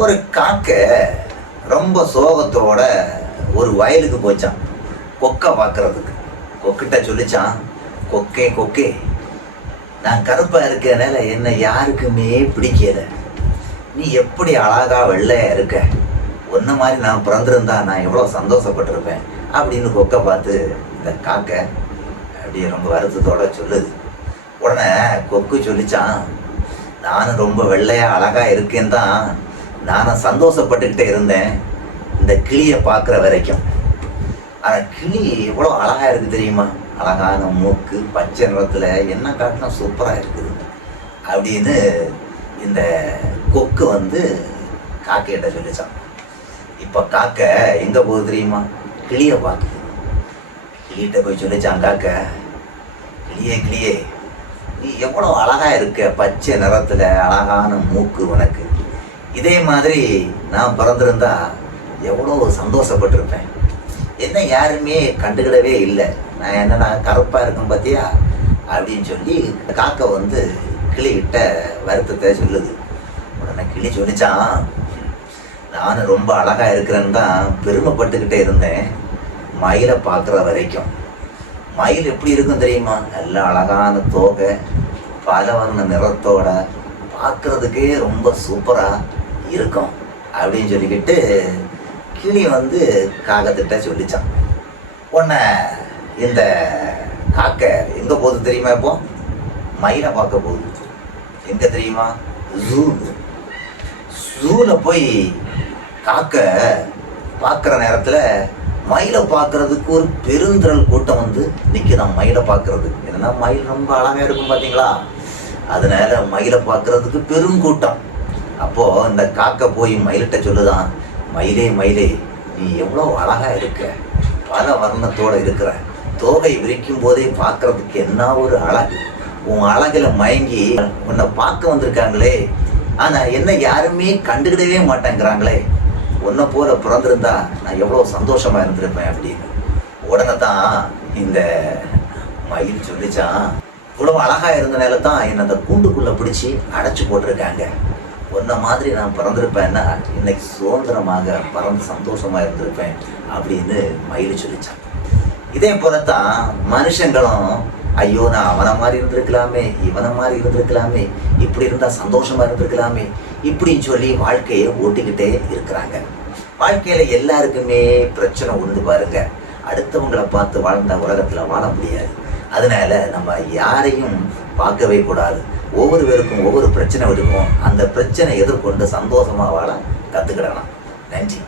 ஒரு காக்கை ரொம்ப சோகத்தோட ஒரு வயலுக்கு போச்சான் கொக்கை பார்க்கறதுக்கு கொக்கிட்ட சொல்லிச்சான் கொக்கே கொக்கே நான் கருப்பாக இருக்கிறனால என்னை யாருக்குமே பிடிக்கல. நீ எப்படி அழகா வெள்ளையாக இருக்க? ஒன்றை மாதிரி நான் பிறந்திருந்தா நான் எவ்வளோ சந்தோஷப்பட்டிருப்பேன். அப்படின்னு கொக்கை பார்த்து இந்த காக்கை அப்படியே ரொம்ப வருத்தத்தோட சொல்லுது. உடனே கொக்கு சொல்லிச்சான் நானும் ரொம்ப வெள்ளையாக அழகாக இருக்கேன் தான் நானும் சந்தோஷப்பட்டுக்கிட்டே இருந்தேன் இந்த கிளியை பார்க்குற வரைக்கும். ஆனால் கிளி எவ்வளோ அழகாக இருக்குது தெரியுமா? அழகான மூக்கு பச்சை நிறத்தில் என்ன காட்டிலும் சூப்பராக இருக்குது. அப்படின்னு இந்த கொக்கு வந்து காக்கையிட்ட சொல்லிச்சான். இப்போ காக்கை எங்கே போகுது தெரியுமா? கிளியை பார்க்குது. கிளிகிட்ட போய் சொல்லிச்சான் காக்கை கிளியே கிளியே நீ எவ்வளோ அழகாக இருக்க பச்சை நிறத்தில் அழகான மூக்கு உனக்கு. இதே மாதிரி நான் பிறந்திருந்தா எவ்வளோ சந்தோஷப்பட்டிருப்பேன். என்ன யாருமே கண்டுக்கிடவே இல்லை. நான் என்னன்னா கருப்பாக இருக்கும் பார்த்தியா அப்படின்னு சொல்லி காக்கை வந்து கிளிகிட்ட வருத்தத்தை சொல்லுது. உடனே கிளி சொல்லிச்சான் நானும் ரொம்ப அழகாக இருக்கிறேன்னு தான் பெருமைப்பட்டுக்கிட்டே இருந்தேன். மயிலை பார்க்குற வரைக்கும். மயில் எப்படி இருக்கும் தெரியுமா? நல்லா அழகான தோகை பல வர்ண நிறத்தோட பார்க்குறதுக்கே ரொம்ப சூப்பராக இருக்கும் அப்படின்னு சொல்லிக்கிட்டு கிளி வந்து காகத்திட்ட சொல்லிச்சான். உன்னை இந்த காக்கை எங்கே போகுது தெரியுமா இப்போ? மயிலை பார்க்க போகுது. எங்கே தெரியுமா? ஜூ ஜூவில் போய் காக்கை பார்க்குற நேரத்தில் மயிலை பார்க்கறதுக்கு ஒரு பெருந்திரள் கூட்டம் வந்து நிற்கிதான் மயிலை பார்க்குறது. என்னென்னா மயில் ரொம்ப அழகாக இருக்கும் பார்த்தீங்களா அதனால மயிலை பார்க்கறதுக்கு பெருங்கூட்டம் அப்போ இந்த காக்கை போய் மயிலிட்ட சொல்லுதான் மயிலே மயிலே நீ எவ்வளோ அழகாக இருக்க. பல வர்ணத்தோடு இருக்கிற. தோகை விரிக்கும் போதே பார்க்கறதுக்கு என்ன ஒரு அழகு. உன் அழகில் மயங்கி உன்னை பார்க்க வந்திருக்காங்களே. ஆனால் என்ன யாருமே கண்டுக்கிடவே மாட்டேங்கிறாங்களே. உன்னை போல பிறந்திருந்தா நான் எவ்வளோ சந்தோஷமாக இருந்திருப்பேன் அப்படின்னு. உடனே தான் இந்த மயில் சொல்லிச்சான். இவ்வளோ அழகாக இருந்தனால தான் என்னை அந்த கூண்டுக்குள்ளே பிடிச்சி அடைச்சி போட்டிருக்காங்க. உன்ன மாதிரி நான் பிறந்திருப்பேன்னா இன்னைக்கு சுதந்திரமாக பறந்து சந்தோஷமாக இருந்திருப்பேன் அப்படின்னு மயில் சொல்லிச்சான். இதே போலத்தான் மனுஷங்களும் ஐயோ நான் அவனை மாதிரி இருந்திருக்கலாமே இவனை மாதிரி இருந்திருக்கலாமே இப்படி இருந்தால் சந்தோஷமாக இருந்திருக்கலாமே இப்படின்னு சொல்லி வாழ்க்கையை ஓட்டிக்கிட்டே இருக்கிறாங்க. வாழ்க்கையில் எல்லாருக்குமே பிரச்சனை உண்டு பாருங்க. அடுத்தவங்களை பார்த்து வாழ்ந்த உலகத்தில் வாழ முடியாது. அதனால நம்ம யாரையும் பார்க்கவே கூடாது. ஒவ்வொரு பேருக்கும் ஒவ்வொரு பிரச்சனை இருக்கும். அந்த பிரச்சனை எதிர்கொண்டு சந்தோஷமாக வாழ கற்றுக்கிடலாம் நன்றி.